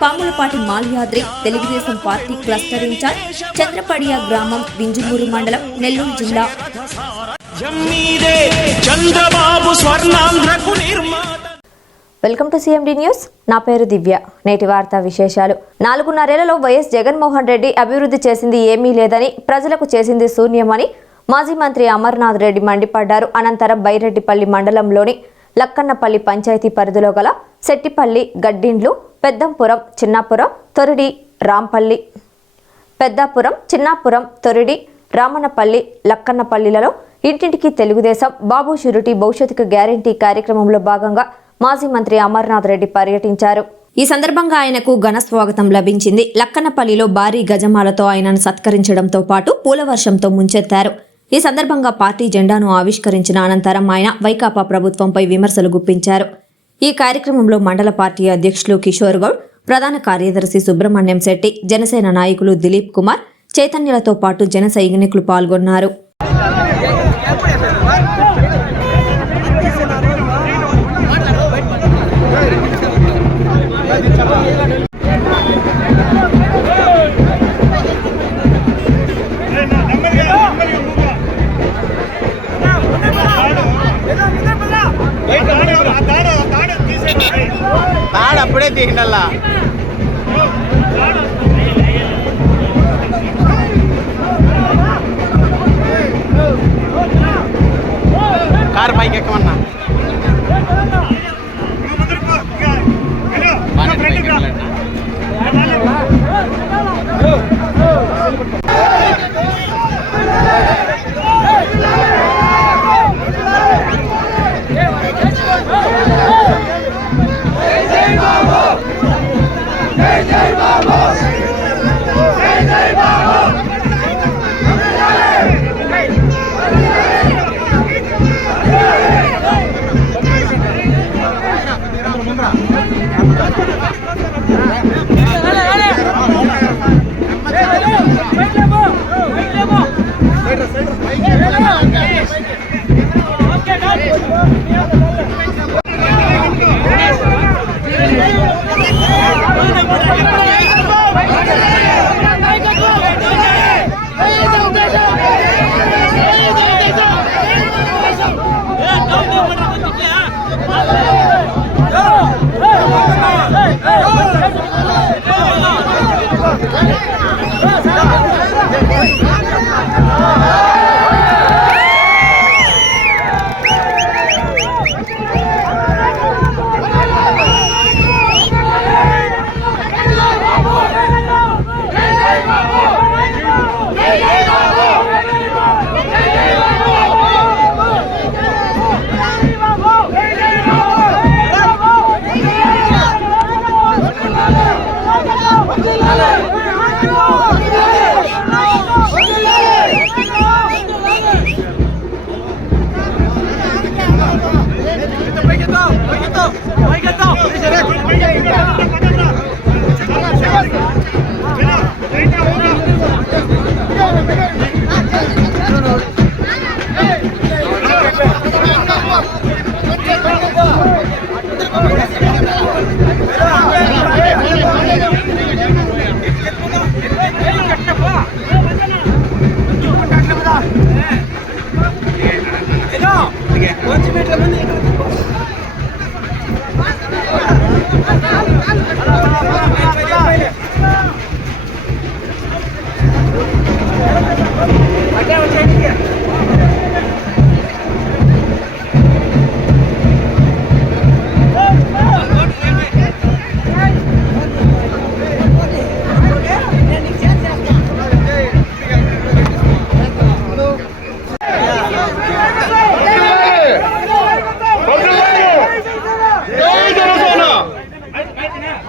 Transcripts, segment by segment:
Pamulapati Malyadri Telugu Desam party cluster in charge Chandrapadiya గ్రామం వింజమూరు మండలం నెల్లూరు జిల్లా. Welcome to CMD news. నా పేరు దివ్య. నేటి వార్తా విశేషాలు. నాలుగున్నరేళ్ళలో వైఎస్ జగన్మోహన్ రెడ్డి అభివృద్ధి చేసింది ఏమీ లేదని ప్రజలకు చేసింది శూన్యమని మాజీ మంత్రి అమర్నాథ్ రెడ్డి మండిపడ్డారు. అనంతరం బైరెడ్డిపల్లి మండలంలోని లక్కన్నపల్లి పంచాయతీ పరిధిలో గల సెట్టిపల్లి గడ్డిండ్లు పెద్దంపురం చిన్నాపురం తొరిడి రాంపల్లి. పెద్దాపురం చిన్నాపురం తొరిడి రామన్నపల్లి లక్కన్నపల్లిలలో ఇంటింటికి తెలుగుదేశం బాబు షురిటీ భవిష్యత్తుకు గ్యారంటీ కార్యక్రమంలో భాగంగా మాజీ మంత్రి అమర్నాథ్ రెడ్డి పర్యటించారు. ఈ సందర్భంగా ఆయనకు ఘన స్వాగతం లభించింది. లక్కన్నపల్లిలో భారీ గజమాలతో ఆయనను సత్కరించడంతో పాటు పూలవర్షంతో ముంచెత్తారు. ఈ సందర్భంగా పార్టీ జెండాను ఆవిష్కరించిన అనంతరం ఆయన వైకాపా ప్రభుత్వంపై విమర్శలు గుప్పించారు. ఈ కార్యక్రమంలో మండల పార్టీ అధ్యక్షులు కిషోర్ గౌడ్ ప్రధాన కార్యదర్శి సుబ్రహ్మణ్యం శెట్టి జనసేన నాయకులు దిలీప్ కుమార్ చైతన్యలతో పాటు జన సైనికులు పాల్గొన్నారు.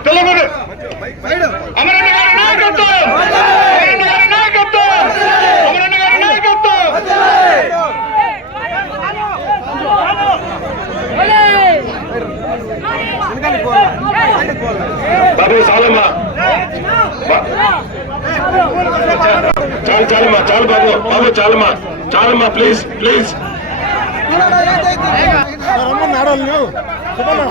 తెలుగు అమరన్న గారి నాయకత్వం అమరన్న గారి నాయకత్వం అమరన్న గారి నాయకత్వం బాబు సాలమ్మ చాలు చాలమ్మా చాలు బాబు. బాబు చాలమ్మా. చాలమ్మా ప్లీజ్ ప్లీజ్ రమ్మని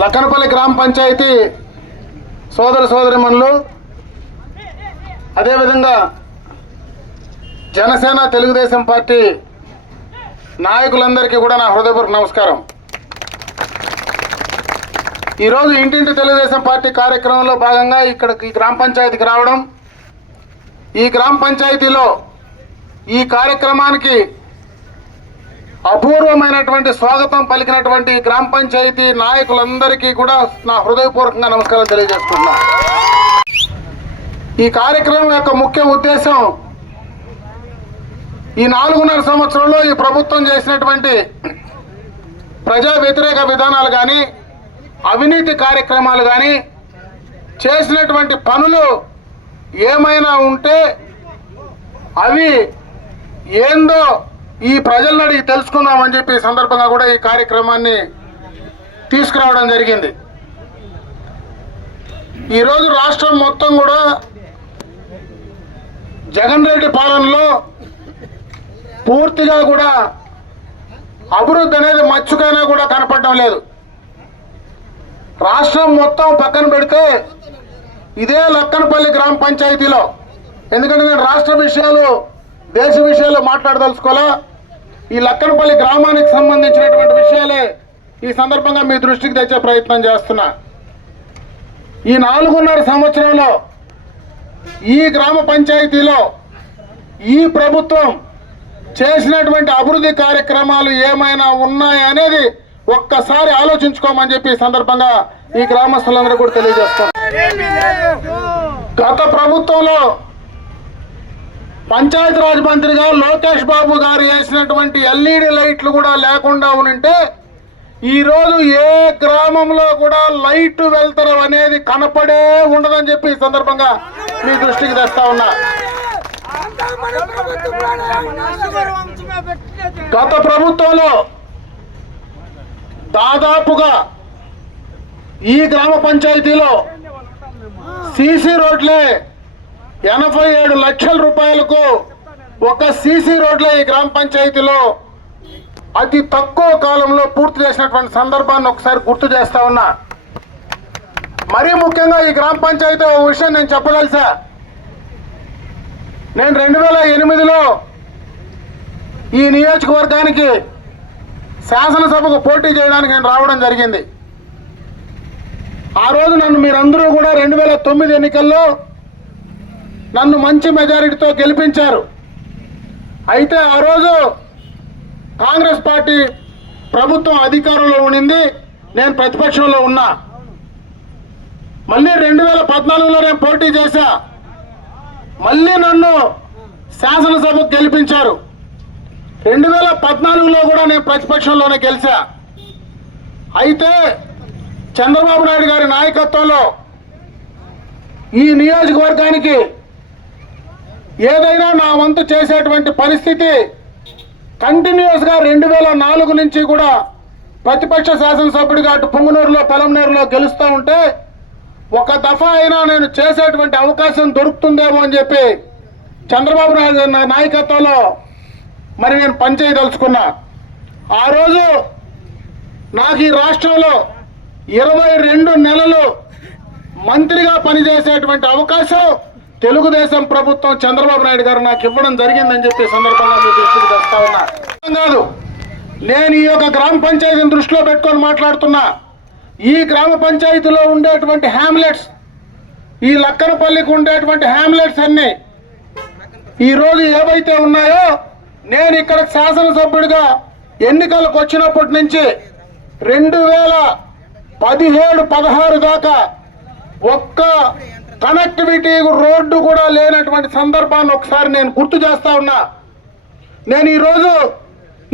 లక్కనపల్లి గ్రామ పంచాయతీ సోదర సోదరిమణులు అదేవిధంగా జనసేన తెలుగుదేశం పార్టీ నాయకులందరికీ కూడా నా హృదయపూర్వక నమస్కారం. ఈరోజు ఇంటింటి తెలుగుదేశం పార్టీ కార్యక్రమంలో భాగంగా ఇక్కడ ఈ గ్రామ పంచాయతీకి రావడం ఈ గ్రామ పంచాయతీలో ఈ కార్యక్రమానికి అపూర్వమైనటువంటి స్వాగతం పలికినటువంటి గ్రామ పంచాయతీ నాయకులందరికీ కూడా నా హృదయపూర్వకంగా నమస్కారం తెలియజేస్తున్నా. ఈ కార్యక్రమం యొక్క ముఖ్య ఉద్దేశం ఈ నాలుగున్నర సంవత్సరంలో ఈ ప్రభుత్వం చేసినటువంటి ప్రజా వ్యతిరేక విధానాలు కానీ అవినీతి కార్యక్రమాలు కానీ చేసినటువంటి పనులు ఏమైనా ఉంటే అవి ఏందో ఈ ప్రజలను అడిగి తెలుసుకుందామని చెప్పి సందర్భంగా కూడా ఈ కార్యక్రమాన్ని తీసుకురావడం జరిగింది. ఈరోజు రాష్ట్రం మొత్తం కూడా జగన్ రెడ్డి పాలనలో పూర్తిగా కూడా అభివృద్ధి అనేది మచ్చుకైనా కూడా కనపడడం లేదు. రాష్ట్రం మొత్తం పక్కన పెడితే ఇదే లక్కనపల్లి గ్రామ పంచాయతీలో. ఎందుకంటే నేను రాష్ట్ర విషయాలు దేశ విషయాలు మాట్లాడదలుచుకోలే. ఈ లక్కనపల్లి గ్రామానికి సంబంధించినటువంటి విషయాలే ఈ సందర్భంగా మీ దృష్టికి తెచ్చే ప్రయత్నం చేస్తున్నా. ఈ నాలుగున్నర సంవత్సరంలో ఈ గ్రామ పంచాయతీలో ఈ ప్రభుత్వం చేసినటువంటి అభివృద్ధి కార్యక్రమాలు ఏమైనా ఉన్నాయనేది ఒక్కసారి ఆలోచించుకోమని చెప్పి సందర్భంగా ఈ గ్రామస్తులందరూ కూడా తెలియజేస్తాం. గత ప్రభుత్వంలో పంచాయతీరాజ్ మంత్రిగా లోకేష్ బాబు గారు వేసినటువంటి ఎల్ఈడి లైట్లు కూడా లేకుండా ఉంటే ఈరోజు ఏ గ్రామంలో కూడా లైట్ వెళ్తారు అనేది కనపడే ఉండదని చెప్పి ఈ సందర్భంగా మీ దృష్టికి తెస్తా ఉన్నా. గత ప్రభుత్వంలో దాదాపుగా ఈ గ్రామ పంచాయతీలో సీసీ రోడ్లే ఎనభై ఏడు లక్షల రూపాయలకు ఒక సీసీ రోడ్లే ఈ గ్రామ పంచాయతీలో అతి తక్కువ కాలంలో పూర్తి చేసినటువంటి సందర్భాన్ని ఒకసారి గుర్తు చేస్తా ఉన్నా. మరీ ముఖ్యంగా ఈ గ్రామ పంచాయతీ ఓ విషయం నేను చెప్పగలిసా నేను రెండు వేల ఎనిమిదిలో ఈ నియోజకవర్గానికి శాసనసభకు పోటీ చేయడానికి నేను రావడం జరిగింది. ఆ రోజు నన్ను మీరందరూ కూడా రెండు వేల తొమ్మిది ఎన్నికల్లో నన్ను మంచి మెజారిటీతో గెలిపించారు. అయితే ఆ రోజు కాంగ్రెస్ పార్టీ ప్రభుత్వం అధికారంలో ఉండింది నేను ప్రతిపక్షంలో ఉన్నా. మళ్ళీ రెండు వేల పద్నాలుగులో నేను పోటీ చేశా. మళ్ళీ నన్ను శాసనసభకు గెలిపించారు. రెండు వేల పద్నాలుగులో కూడా నేను ప్రతిపక్షంలోనే గెలిచా. అయితే చంద్రబాబు నాయుడు గారి నాయకత్వంలో ఈ నియోజకవర్గానికి ఏదైనా నా వంతు చేసేటువంటి పరిస్థితి కంటిన్యూస్గా రెండు వేల నాలుగు నుంచి కూడా ప్రతిపక్ష శాసనసభ్యుడిగా అటు పొంగునూరులో పెలంనూరులో గెలుస్తూ ఉంటే ఒక దఫా అయినా నేను చేసేటువంటి అవకాశం దొరుకుతుందేమో అని చెప్పి చంద్రబాబు నాయుడు గారి నా- నాయకత్వంలో మరి నేను పనిచేయదలుచుకున్నా ఆ రోజు నాకు ఈ రాష్ట్రంలో ఇరవై రెండు నెలలు మంత్రిగా పనిచేసేటువంటి అవకాశం తెలుగుదేశం ప్రభుత్వం చంద్రబాబు నాయుడు గారు నాకు ఇవ్వడం జరిగిందని చెప్పి సందర్భంగా మీ దృష్టికి తెస్తా ఉన్నా. కాదు. నేను ఈ యొక్క గ్రామ పంచాయతీని దృష్టిలో పెట్టుకొని మాట్లాడుతున్నా. ఈ గ్రామ పంచాయతీలో ఉండేటువంటి హ్యామ్లెట్స్ ఈ లక్కనపల్లికి ఉండేటువంటి హ్యామ్లెట్స్ అన్నీ ఈ రోజు ఏవైతే ఉన్నాయో నేను ఇక్కడ శాసనసభ్యుడిగా ఎన్నికలకు వచ్చినప్పటి నుంచి రెండు వేల పదిహేడు పదహారు దాకా ఒక్క కనెక్టివిటీ రోడ్డు కూడా లేనటువంటి సందర్భాన్ని ఒకసారి నేను గుర్తు చేస్తా ఉన్నా. నేను ఈరోజు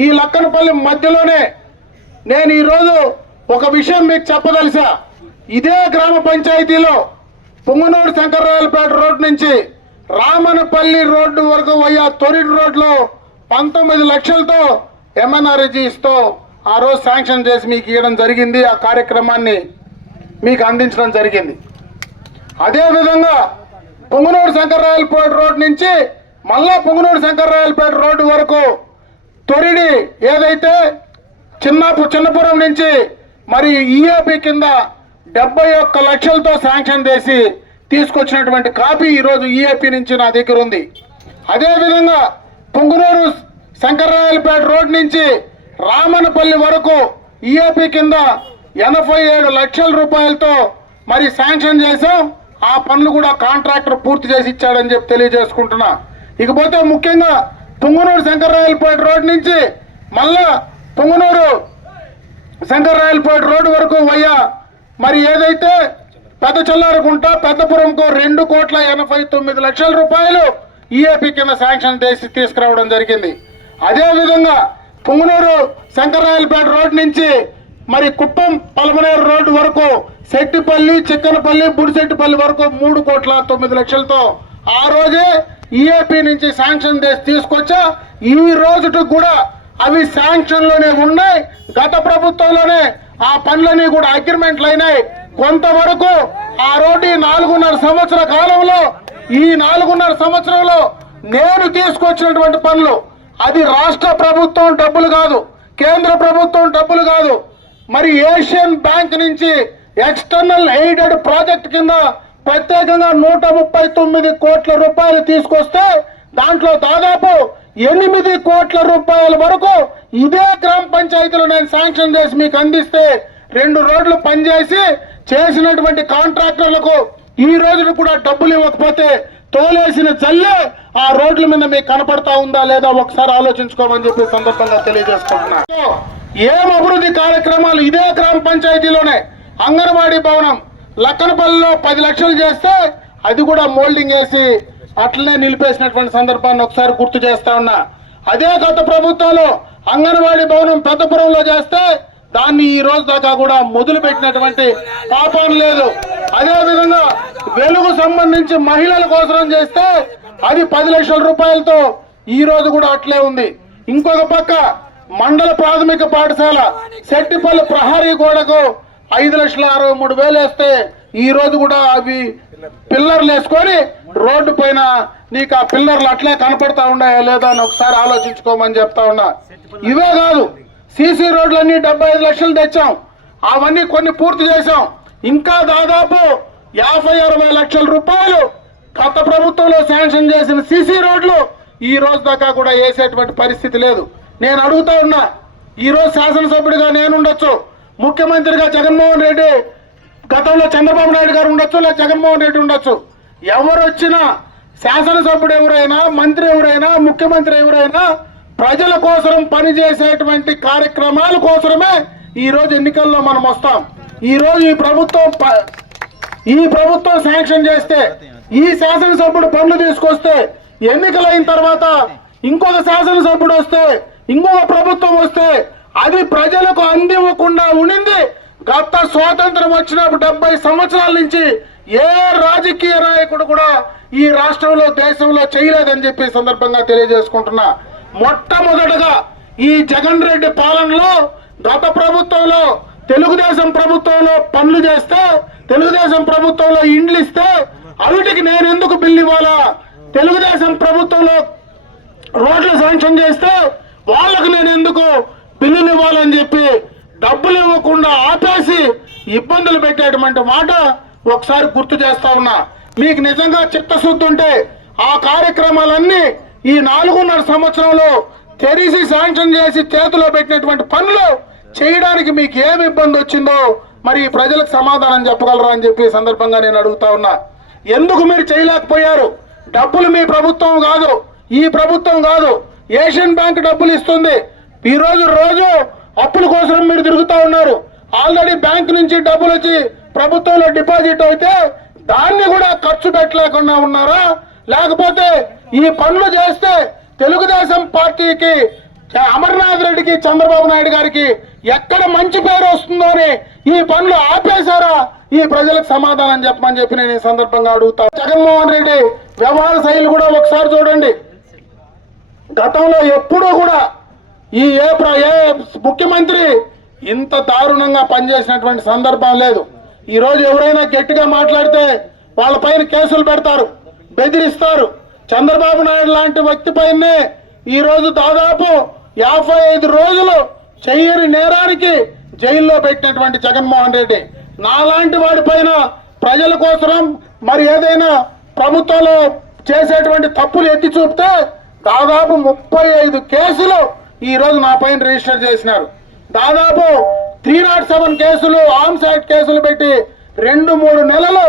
ఈ లక్కనపల్లి మధ్యలోనే నేను ఈరోజు ఒక విషయం మీకు చెప్పదలిసా. ఇదే గ్రామ పంచాయతీలో పుంగనూరు శంకర్రాయలపేట రోడ్డు నుంచి రామనపల్లి రోడ్డు వరకు అయ్యా తొరిటి రోడ్లో పంతొమ్మిది లక్షలతో ఎంఎన్ఆర్జీస్తో ఆ రోజు శాంక్షన్ చేసి మీకు ఇవ్వడం జరిగింది ఆ కార్యక్రమాన్ని మీకు అందించడం జరిగింది. అదేవిధంగా పొంగునూరు శంకర్రాయలపేట రోడ్ నుంచి మళ్ళా పొంగునూరు శంకర్రాయలపేట రోడ్డు వరకు తొరిడి ఏదైతే చిన్న చిన్నపురం నుంచి మరి ఈఏపీ కింద డెబ్బై ఒక్క లక్షలతో శాంక్షన్ చేసి తీసుకొచ్చినటువంటి కాపీ ఈరోజు ఈఏపీ నుంచి నా దగ్గర ఉంది. అదేవిధంగా పొంగునూరు శంకర్రాయలపేట రోడ్ నుంచి రామనపల్లి వరకు ఈఏపీ కింద ఎనభై ఏడు లక్షల రూపాయలతో మరి శాంక్షన్ చేసాం ఆ పనులు కూడా కాంట్రాక్టర్ పూర్తి చేసి ఇచ్చాడని చెప్పి తెలియజేసుకుంటున్నా. ఇకపోతే ముఖ్యంగా పుంగునూరు శంకర్రాయలపేట రోడ్ నుంచి మళ్ళా పుంగునూరు శంకర్రాయలపేట రోడ్డు వరకు వయ్యా. మరి ఏదైతే పెద్ద చల్లారకుంట పెద్దపురంకు రెండు కోట్ల ఎనభై తొమ్మిది లక్షల రూపాయలు ఈఏపీ కింద శాంక్షన్ చేసి తీసుకురావడం జరిగింది. అదేవిధంగా పుంగనూరు శంకరాయలపేట రోడ్ నుంచి మరి కుప్పం పలమనేరు రోడ్డు వరకు శెట్టిపల్లి చిక్కనపల్లి బుడిశెట్టిపల్లి వరకు మూడు కోట్ల తొమ్మిది లక్షలతో ఆ రోజే ఈఏపీ నుంచి శాంక్షన్ చేసి తీసుకొచ్చా ఈ రోజుకు కూడా అవి శాంక్షన్లోనే ఉన్నాయి. గత ప్రభుత్వంలోనే ఆ పనులన్నీ కూడా అగ్రిమెంట్లు అయినాయి. కొంతవరకు ఆ రోడ్డు నాలుగున్నర సంవత్సర కాలంలో ఈ నాలుగున్నర సంవత్సరంలో నేను తీసుకొచ్చినటువంటి పనులు అది రాష్ట్ర ప్రభుత్వం డబ్బులు కాదు కేంద్ర ప్రభుత్వం డబ్బులు కాదు. మరి ఏషియన్ బ్యాంక్ నుంచి ఎక్స్టర్నల్ ఎయిడెడ్ ప్రాజెక్ట్ కింద ప్రత్యేకంగా నూట ముప్పై తొమ్మిది కోట్ల రూపాయలు తీసుకొస్తే దాంట్లో దాదాపు ఎనిమిది కోట్ల రూపాయల వరకు ఇదే గ్రామ పంచాయతీలో నేను శాంక్షన్ చేసి మీకు అందిస్తే రెండు రోడ్లు పనిచేసి చేసినటువంటి కాంట్రాక్టర్లకు ఈ రోజున కూడా డబ్బులు ఇవ్వకపోతే తోలేసిన జల్లే ఆ రోడ్ల మీద మీకు కనపడతా ఉందా లేదా ఒకసారి ఆలోచించుకోమని చెప్పి సందర్భంగా తెలియజేసుకుంటున్నా. ఏం అభివృద్ధి కార్యక్రమాలు ఇదే గ్రామ పంచాయతీలోనే? అంగన్వాడీ భవనం లక్కనపల్లిలో పది లక్షలు చేస్తే అది కూడా మోల్డింగ్ వేసి అట్లనే నిలిపేసినటువంటి సందర్భాన్ని ఒకసారి గుర్తు చేస్తా ఉన్నా. అదే గత ప్రభుత్వంలో అంగన్వాడీ భవనం పెద్దపురంలో చేస్తే దాన్ని ఈ రోజు దాకా కూడా మొదలు పెట్టినటువంటి పాపం లేదు. అదే విధంగా వెలుగు సంబంధించి మహిళల కోసం చేస్తే అది పది లక్షల రూపాయలతో ఈ రోజు కూడా అట్లే ఉంది. ఇంకొక పక్క మండల ప్రాథమిక పాఠశాల సెట్టిపల్లి ప్రహారీ గోడకు ఐదు లక్షల అరవై మూడు వేలు వేస్తే ఈ రోజు కూడా అవి పిల్లర్లు వేసుకొని రోడ్డు పైన నీకు ఆ పిల్లర్లు అట్లే కనపడతా ఉన్నాయా లేదా అని ఒకసారి ఆలోచించుకోమని చెప్తా ఉన్నా. ఇవే కాదు. సీసీ రోడ్లన్నీ డెబ్బై ఐదు లక్షలు తెచ్చాం. అవన్నీ కొన్ని పూర్తి చేశాం. ఇంకా దాదాపు యాభై అరవై లక్షల రూపాయలు గత ప్రభుత్వంలో శాంక్షన్ చేసిన సీసీ రోడ్లు ఈ రోజు దాకా కూడా వేసేటువంటి పరిస్థితి లేదు. నేను అడుగుతా ఉన్నా ఈరోజు శాసనసభ్యుడిగా నేను ఉండొచ్చు ముఖ్యమంత్రిగా జగన్మోహన్ రెడ్డి గతంలో చంద్రబాబు నాయుడు గారు ఉండొచ్చు లేదా జగన్మోహన్ రెడ్డి ఉండొచ్చు. ఎవరు వచ్చినా శాసనసభ్యుడు ఎవరైనా మంత్రి ఎవరైనా ముఖ్యమంత్రి ఎవరైనా ప్రజల కోసం పనిచేసేటువంటి కార్యక్రమాల కోసమే ఈ రోజు ఎన్నికల్లో మనం వస్తాం. ఈ రోజు ఈ ప్రభుత్వం ప- ఈ ప్రభుత్వం శాంక్షన్ చేస్తే ఈ శాసనసభ్యుడు పనులు తీసుకొస్తే ఎన్నికలైన తర్వాత ఇంకొక శాసనసభ్యుడు వస్తే ఇంకొక ప్రభుత్వం వస్తే అది ప్రజలకు అందివ్వకుండా ఉండింది. గత స్వాతంత్రం వచ్చినప్పుడు డెబ్బై సంవత్సరాల నుంచి ఏ రాజకీయ నాయకుడు కూడా ఈ రాష్ట్రంలో దేశంలో చేయలేదని చెప్పి సందర్భంగా తెలియజేసుకుంటున్నా. మొట్టమొదటగా ఈ జగన్ రెడ్డి పాలనలో గత ప్రభుత్వంలో తెలుగుదేశం ప్రభుత్వంలో పనులు చేస్తే తెలుగుదేశం ప్రభుత్వంలో ఇండ్లు ఇస్తే అవిటికి నేను ఎందుకు బిల్లు ఇవ్వాలా? తెలుగుదేశం ప్రభుత్వంలో రోడ్లు శాంక్షన్ చేస్తే వాళ్ళకు నేను ఎందుకు బిల్లులు ఇవ్వాలని చెప్పి డబ్బులు ఇవ్వకుండా ఆపేసి ఇబ్బందులు పెట్టేటువంటి మాట ఒకసారి గుర్తు చేస్తా ఉన్నా. మీకు నిజంగా చిత్తశుద్ధి ఉంటే ఆ కార్యక్రమాలన్నీ ఈ నాలుగున్నర సంవత్సరంలో తెరిసి శాంక్షన్ చేసి చేతిలో పెట్టినటువంటి పనులు చేయడానికి మీకు ఏమి ఇబ్బంది వచ్చిందో మరి ప్రజలకు సమాధానం చెప్పగలరా అని చెప్పి సందర్భంగా నేను అడుగుతా ఉన్నా. ఎందుకు మీరు చేయలేకపోయారు? డబ్బులు మీ ప్రభుత్వం కాదు. ఈ ప్రభుత్వం కాదు. ఏషియన్ బ్యాంక్ డబ్బులు ఇస్తుంది. ఈ రోజు రోజు అప్పుల కోసం మీరు తిరుగుతూ ఉన్నారు. ఆల్రెడీ బ్యాంక్ నుంచి డబ్బులు వచ్చి ప్రభుత్వంలో డిపాజిట్ అయితే దాన్ని కూడా ఖర్చు పెట్టలేకుండా ఉన్నారా? లేకపోతే ఈ పనులు చేస్తే తెలుగుదేశం పార్టీకి అమర్నాథ్ రెడ్డికి చంద్రబాబు నాయుడు గారికి ఎక్కడ మంచి పేరు వస్తుందో అని ఈ పనులు ఆపేశారా? ఈ ప్రజలకు సమాధానం చెప్పమని చెప్పి నేను ఈ సందర్భంగా అడుగుతా. జగన్మోహన్ రెడ్డి వ్యవహార శైలి కూడా ఒకసారి చూడండి. గతంలో ఎప్పుడూ కూడా ఈ ఏ ఏ ముఖ్యమంత్రి ఇంత దారుణంగా పనిచేసినటువంటి సందర్భం లేదు. ఈ రోజు ఎవరైనా గట్టిగా మాట్లాడితే వాళ్ళపైన కేసులు పెడతారు. బెదిరిస్తారు. చంద్రబాబు నాయుడు లాంటి వ్యక్తి పైనే ఈరోజు దాదాపు యాభై ఐదు రోజులు చెయ్యని నేరానికి జైల్లో పెట్టినటువంటి జగన్మోహన్ రెడ్డి. నాలాంటి వాడి పైన ప్రజల కోసం మరి ఏదైనా ప్రభుత్వంలో చేసేటువంటి తప్పులు ఎత్తి చూపితే దాదాపు ముప్పై ఐదు కేసులు ఈరోజు నా పైన రిజిస్టర్ చేసినారు. దాదాపు త్రీ నాట్ సెవెన్ కేసులు ఆర్మ్స్ యాక్ట్ కేసులు పెట్టి రెండు మూడు నెలలు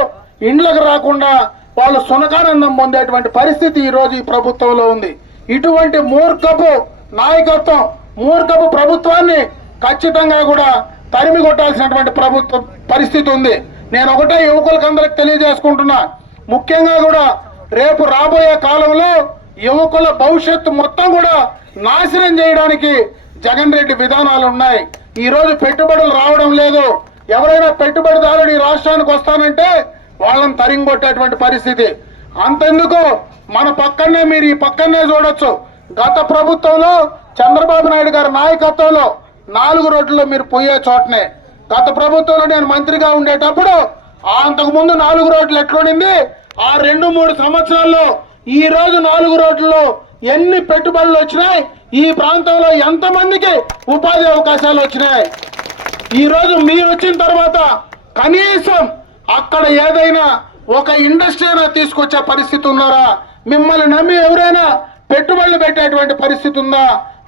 ఇండ్లకు రాకుండా వాళ్ళు సునకానందం పొందేటువంటి పరిస్థితి ఈ రోజు ఈ ప్రభుత్వంలో ఉంది. ఇటువంటి మూర్ఖపు నాయకత్వం మూర్ఖపు ప్రభుత్వాన్ని ఖచ్చితంగా కూడా తరిమి కొట్టాల్సినటువంటి ప్రభుత్వ పరిస్థితి ఉంది. నేను ఒకటే యువకులకు అందరికి తెలియజేసుకుంటున్నా. ముఖ్యంగా కూడా రేపు రాబోయే కాలంలో యువకుల భవిష్యత్తు మొత్తం కూడా నాశనం చేయడానికి జగన్ రెడ్డి విధానాలు ఉన్నాయి. ఈరోజు పెట్టుబడులు రావడం లేదు. ఎవరైనా పెట్టుబడిదారుడు ఈ రాష్ట్రానికి వస్తానంటే వాళ్ళని తరింగొట్టేటువంటి పరిస్థితి. అంతెందుకు? మన పక్కనే మీరు ఈ పక్కనే చూడొచ్చు. గత ప్రభుత్వంలో చంద్రబాబు నాయుడు గారి నాయకత్వంలో నాలుగు రోడ్లలో మీరు పోయే చోటనే. గత ప్రభుత్వంలో నేను మంత్రిగా ఉండేటప్పుడు అంతకుముందు నాలుగు రోడ్లు ఎట్లుండింది? ఆ రెండు మూడు సంవత్సరాల్లో ఈ రోజు నాలుగు రోడ్లలో ఎన్ని పెట్టుబడులు వచ్చినాయి? ఈ ప్రాంతంలో ఎంతమందికి ఉపాధి అవకాశాలు వచ్చినాయి? ఈ రోజు మీరు వచ్చిన తర్వాత కనీసం అక్కడ ఏదైనా ఒక ఇండస్ట్రీ అయినా తీసుకొచ్చే పరిస్థితి ఉన్నారా? మిమ్మల్ని నమ్మి ఎవరైనా పెట్టుబడులు పెట్టేటువంటి పరిస్థితి ఉందా?